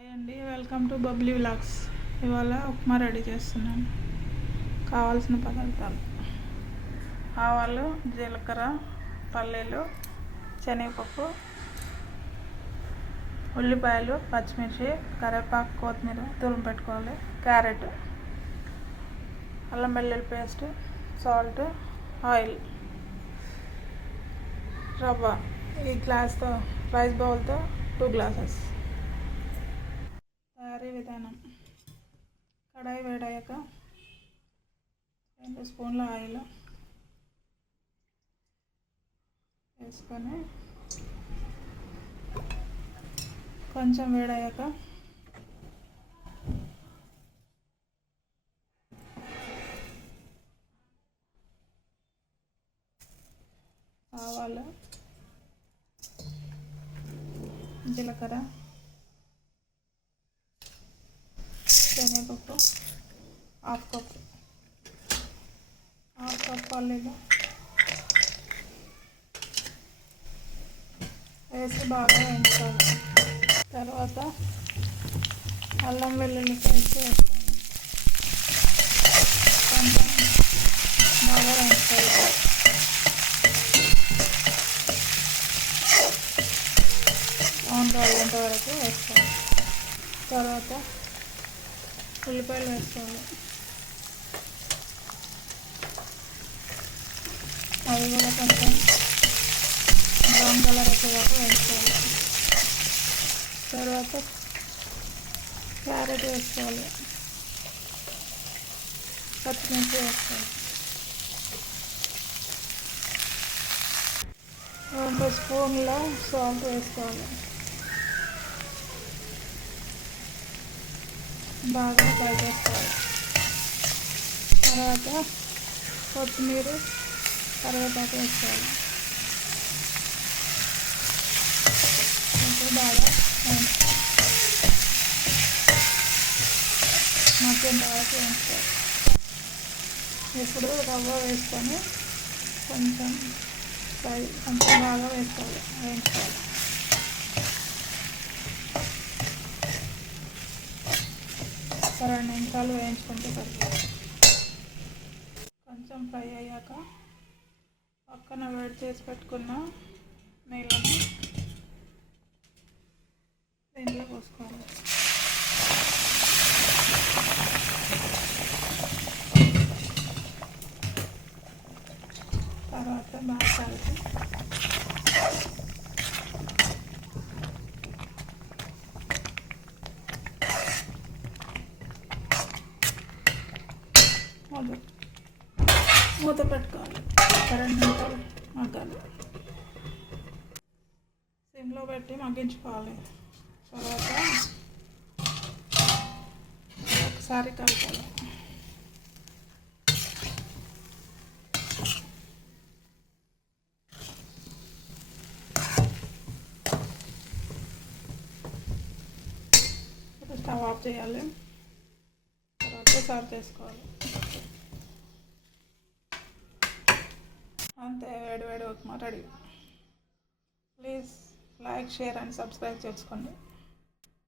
Hi అండి, welcome to Babli vlogs. ఇవాళ upma ready చేస్తున్నాను. కావాల్సిన పదార్థాలు: ఆవాలు, జీలకర్ర, పల్లీలు, శనగపప్పు, ఉల్లిపాయలు, పచ్చిమిర్చి, కరివేపాకు, కొత్తిమీర తురుము పెట్టుకోవాలి, క్యారెట్, అల్లం వెల్లుల్లి పేస్ట్, సాల్ట్, ఆయిల్, రవ్వ. ఈ గ్లాస్తో రైస్ బౌల్తో 2 గ్లాసెస్. తయారీ విధానం: కడాయి వేడయ్యాక 2 స్పూన్ల ఆయిల్ వేసుకొని కొంచెం వేడయ్యాక ఆవాలు, జీలకర్ర, శనగపప్పు, హాఫ్ కప్ పల్లీలు వేసి బాగా వేయించుకోవాలి. తర్వాత అల్లం వెల్లుల్లి పేస్ట్ వేసుకోవాలి, కొంచెం బాగా వేయించుకోవాలి. ఆన్లో అయ్యేంత వరకు వేసుకోవాలి. తర్వాత ఉల్లిపాయలు వేసుకోవాలి, అవి కూడా కొంచెం బ్రౌన్ కలర్ వచ్చేదాకా వేసుకోవాలి. తర్వాత క్యారెట్ వేసుకోవాలి, పచ్చిమిర్చి వేసుకోవాలి, 2 స్పూన్ల సాల్ట్ వేసుకోవాలి. బాగా ఫ్రై చేసుకోవాలి. తర్వాత కొత్తిమీర, కరివేపాకు వేసుకోవాలి. బాగా మధ్యం వరకు వేయించుకోవాలి. ఇప్పుడు రవ్వ వేసుకొని కొంచెం బాగా వేయించుకోవాలి. ఒక 2 నిమిషాలు వేయించుకుంటే సరిపోతుంది. కొంచెం ఫ్రై అయ్యాక పక్కన వేడి చేసి పెట్టుకున్న నీళ్ళని దీంట్లో పోసుకోవాలి. తర్వాత బాగా కలిపి మూత పెట్టుకోవాలి. 2 నిమిషాలు మగ్గాలి. సిమ్లో పెట్టి మగ్గించుకోవాలి. తర్వాత ఒకసారి కలపాలి. స్టవ్ ఆఫ్ చేయాలి. తర్వాత సర్వ్ చేసుకోవాలి. అంతే, వేడి వేడి upma ready. Please like, share and subscribe చేసుకోండి.